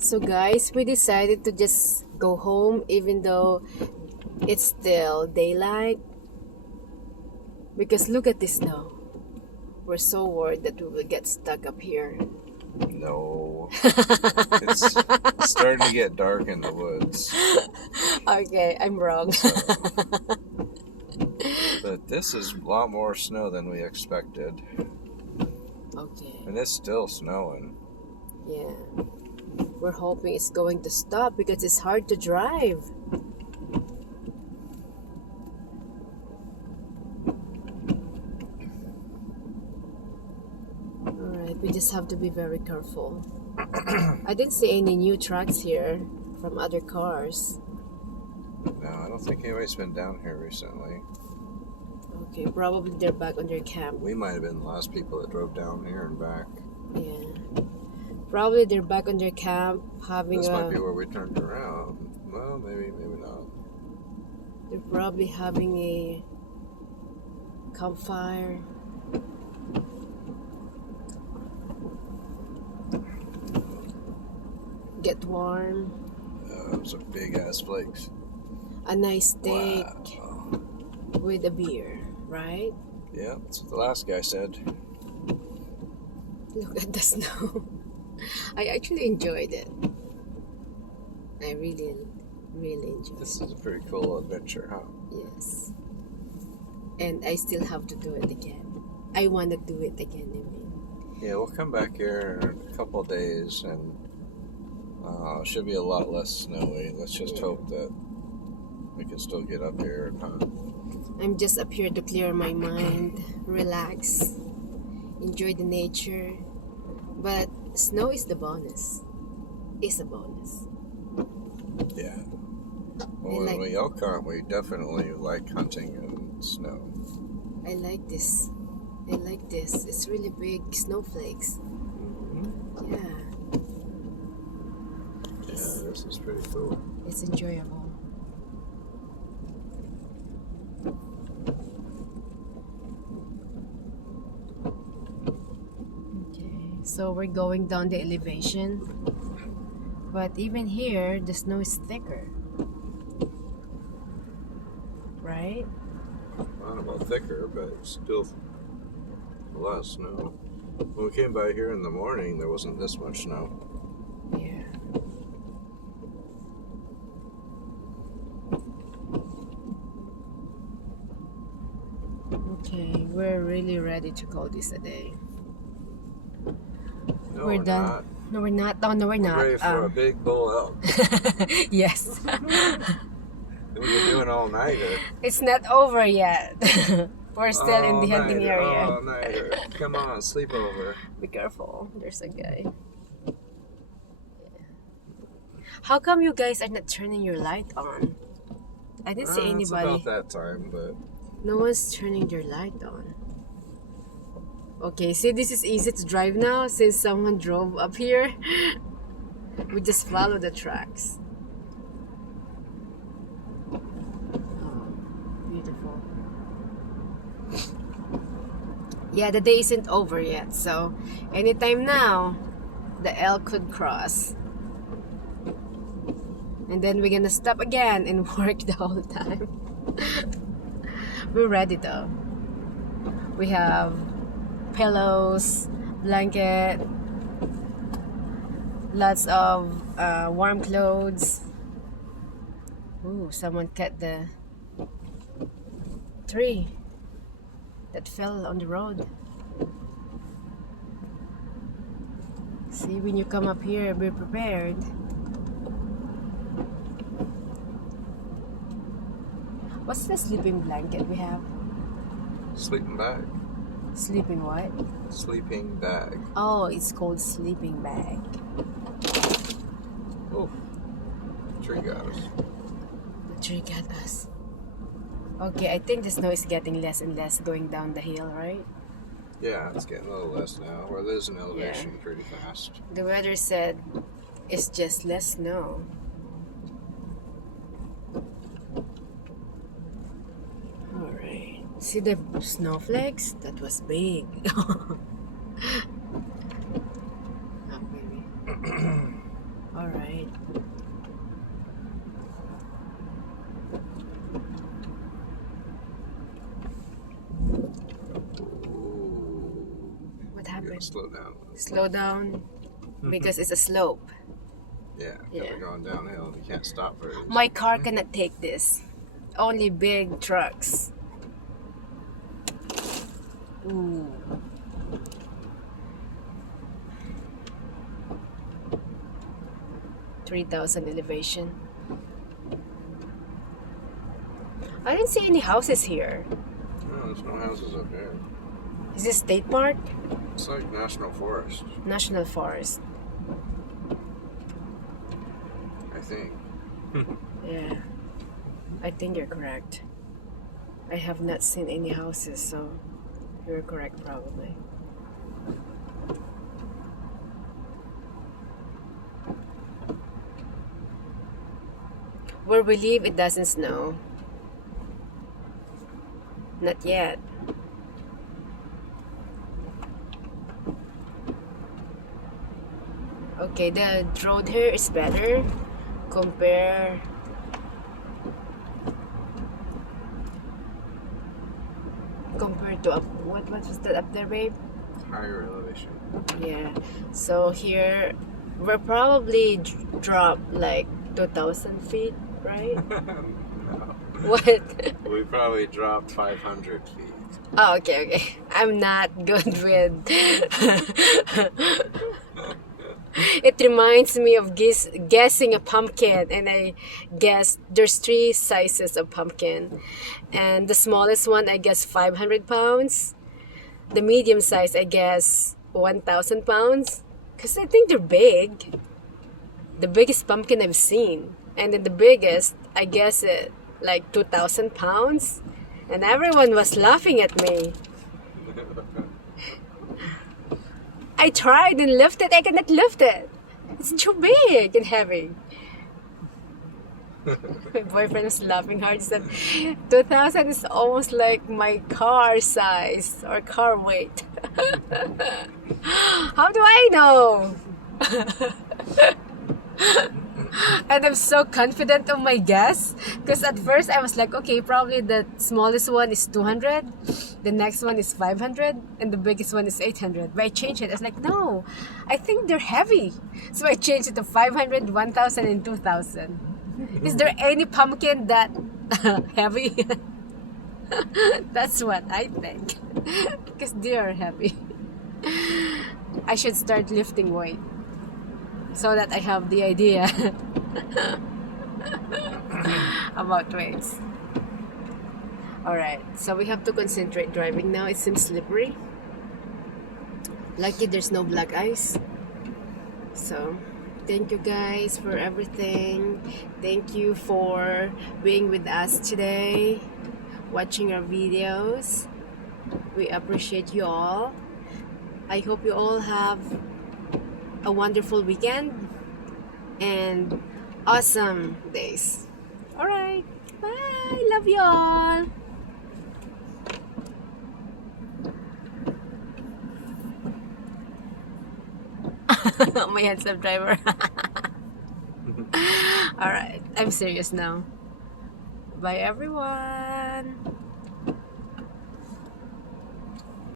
So guys, we decided to just go home even though it's still daylight. Because look at this snow. We're so worried that we will get stuck up here. No. It's starting to get dark in the woods. Okay, I'm wrong. So. But this is a lot more snow than we expected. Okay. And it's still snowing. Yeah. We're hoping it's going to stop because it's hard to drive. Alright, we just have to be very careful. I didn't see any new trucks here from other cars. No, I don't think anybody's been down here recently. Okay, probably they're back on their camp. We might have been the last people that drove down here and back. Yeah. Probably they're back on their camp having This might be where we turned around. Well, maybe not. They're probably having a campfire. Get warm. Those are big ass flakes. A nice steak Wow. with a beer, right? Yeah, that's what the last guy said. Look at the snow. I actually enjoyed it. I really enjoyed it. This is a pretty cool adventure, huh? Yes. And I still have to do it again. I want to do it again, I mean. Yeah, we'll come back here in a couple of days and it should be a lot less snowy. Let's just hope that we can still get up here. I'm just up here to clear my mind, relax, enjoy the nature. But snow is the bonus. It's a bonus. Yeah. Well, when we elk hunt, we definitely like hunting in snow. I like this. I like this. It's really big snowflakes. Mm-hmm. Yeah. Yeah, this is pretty cool. It's enjoyable. So we're going down the elevation, but even here the snow is thicker, right? I don't know about thicker, but it's still a lot of snow. When we came by here in the morning, there wasn't this much snow. Yeah. Okay, we're really ready to call this a day. No, we're done. Not. No, we're not. Oh, no, we're not. We're ready for a big bull elk. Yes. We've been doing all nighter. It's not over yet. We're still in the hunting area. All nighter. Come on, sleep over. Be careful. There's a guy. Yeah. How come you guys are not turning your light on? I didn't see anybody. It's about that time, but no one's turning their light on. Okay, see, this is easy to drive now since someone drove up here. We just follow the tracks. Oh, beautiful. Yeah, the day isn't over yet, so anytime now, the elk could cross. And then we're gonna stop again and work the whole time. We're ready though. We have pillows, blanket, lots of warm clothes. Ooh, someone cut the tree that fell on the road. See, when you come up here, be prepared. What's the sleeping blanket we have? sleeping bag. Sleeping what? Sleeping bag. Oh, it's called sleeping bag. Oh, tree got us. The tree got us. Okay, I think the snow is getting less and less going down the hill, right? Yeah, it's getting a little less now. We're losing elevation pretty fast. The weather said it's just less snow. Alright. See the snowflakes? That was big. Oh, baby. All right. What Yeah, happened? slow down. Slow down because it's a slope. Yeah, Yeah. we're going downhill. You can't stop very easily. My car cannot take this. Only big trucks. Ooh. $3,000 elevation. I didn't see any houses here. No, there's no houses up here. Is this state park? It's like National Forest, National Forest. I think. Yeah. I think you're correct. I have not seen any houses, so you're correct probably. Where we live, it doesn't snow. Not yet. Okay, the road here is better compared to up, what was that up there, babe? Higher elevation. Yeah. So here we're probably drop like 2,000 feet, right? No. What? We probably dropped 500 feet. Oh, okay. I'm not good with. It reminds me of guessing a pumpkin, and I guessed there's 3 sizes of pumpkin, and the smallest one I guess 500 pounds, the medium size I guess 1,000 pounds, because I think they're big, the biggest pumpkin I've seen, and then the biggest I guess it like 2,000 pounds, and everyone was laughing at me. I tried and lifted. I cannot lift it. It's too big and heavy. My boyfriend was laughing hard. He said, 2,000 is almost like my car size or car weight. How do I know? And I'm so confident of my guess, because at first I was like, okay, probably the smallest one is 200, the next one is 500, and the biggest one is 800. But I changed it. I was like, no, I think they're heavy. So I changed it to 500, 1,000, and 2,000. Is there any pumpkin that heavy? That's what I think. Because they are heavy. I should start lifting weight so that I have the idea about weights. Alright, so we have to concentrate driving now. It seems slippery. Lucky there's no black ice. So, thank you guys for everything. Thank you for being with us today, watching our videos. We appreciate you all. I hope you all have a wonderful weekend and awesome days. Alright, bye. Love you all. My handsome driver. Alright, I'm serious now. Bye everyone.